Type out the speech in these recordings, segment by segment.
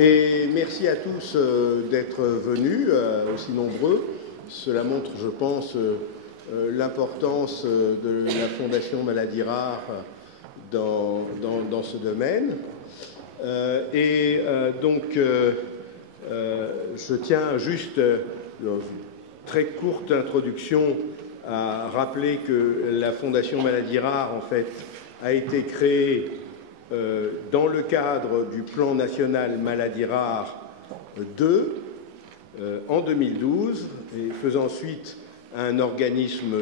Et merci à tous d'être venus, aussi nombreux. Cela montre, je pense, l'importance de la Fondation Maladies Rares dans ce domaine. Je tiens juste, dans une très courte introduction, à rappeler que la Fondation Maladies Rares, en fait, a été créée dans le cadre du plan national Maladies Rares 2 en 2012 et faisant suite à un organisme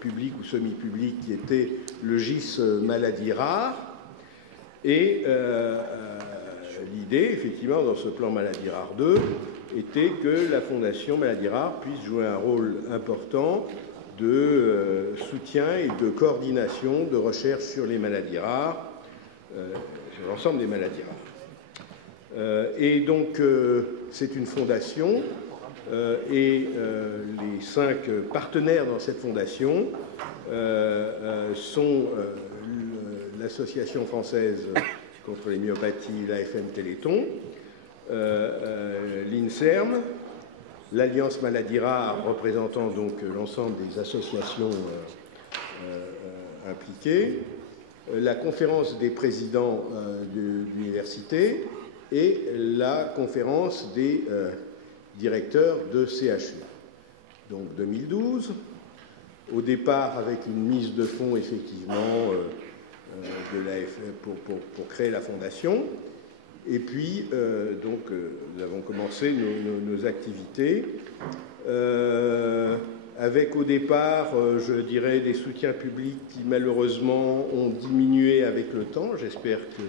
public ou semi-public qui était le GIS Maladies Rares. Et l'idée, effectivement, dans ce plan Maladies Rares 2, était que la Fondation Maladies Rares puisse jouer un rôle important de soutien et de coordination de recherche sur les maladies rares, sur l'ensemble des maladies rares. C'est une fondation et les 5 partenaires dans cette fondation sont l'Association française contre les myopathies, l'AFM Téléthon, l'INSERM, l'Alliance Maladies Rares représentant donc l'ensemble des associations impliquées, la conférence des présidents de l'université et la conférence des directeurs de CHU. Donc 2012, au départ avec une mise de fonds effectivement de l'AFM pour créer la fondation. Et puis, nous avons commencé nos activités avec au départ, je dirais, des soutiens publics qui malheureusement ont diminué avec le temps. J'espère que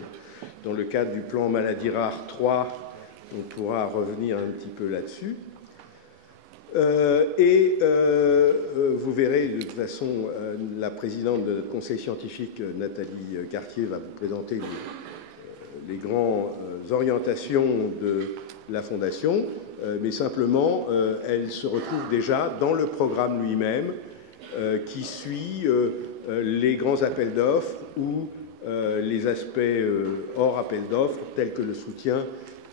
dans le cadre du plan Maladies Rares 3, on pourra revenir un petit peu là-dessus. Vous verrez, de toute façon, la présidente de notre conseil scientifique, Nathalie Cartier, va vous présenter les grandes orientations de la Fondation, mais simplement, elle se retrouve déjà dans le programme lui-même qui suit les grands appels d'offres ou les aspects hors appel d'offres, tels que le soutien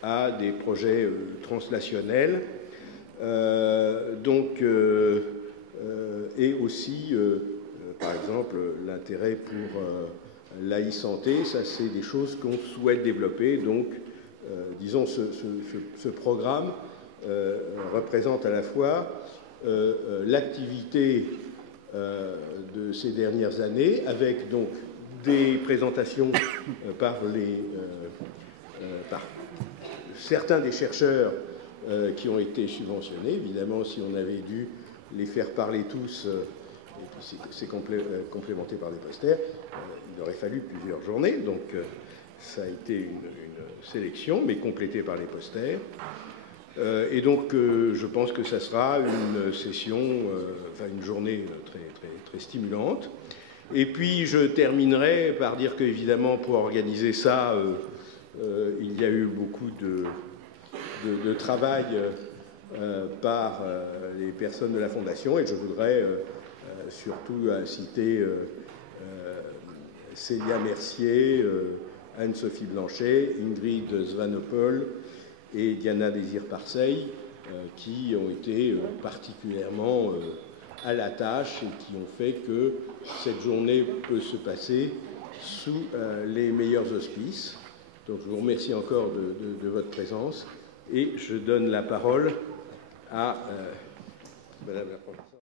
à des projets translationnels, et aussi, par exemple, l'intérêt pour l'e-santé, ça c'est des choses qu'on souhaite développer. Donc, disons, ce programme représente à la fois l'activité de ces dernières années, avec donc des présentations par certains des chercheurs qui ont été subventionnés. Évidemment, si on avait dû les faire parler tous, et puis c'est complémenté par des posters, il aurait fallu plusieurs journées. Donc, ça a été une sélection, mais complétée par les posters. Et donc, je pense que ça sera une session, une journée très stimulante. Et puis, je terminerai par dire qu'évidemment, pour organiser ça, il y a eu beaucoup de travail par les personnes de la Fondation, et je voudrais surtout citer Célia Mercier, Anne-Sophie Blanchet, Ingrid Svanopol et Diana Désir-Parseil, qui ont été particulièrement à la tâche et qui ont fait que cette journée peut se passer sous les meilleurs auspices. Donc je vous remercie encore de votre présence et je donne la parole à Madame la professeure.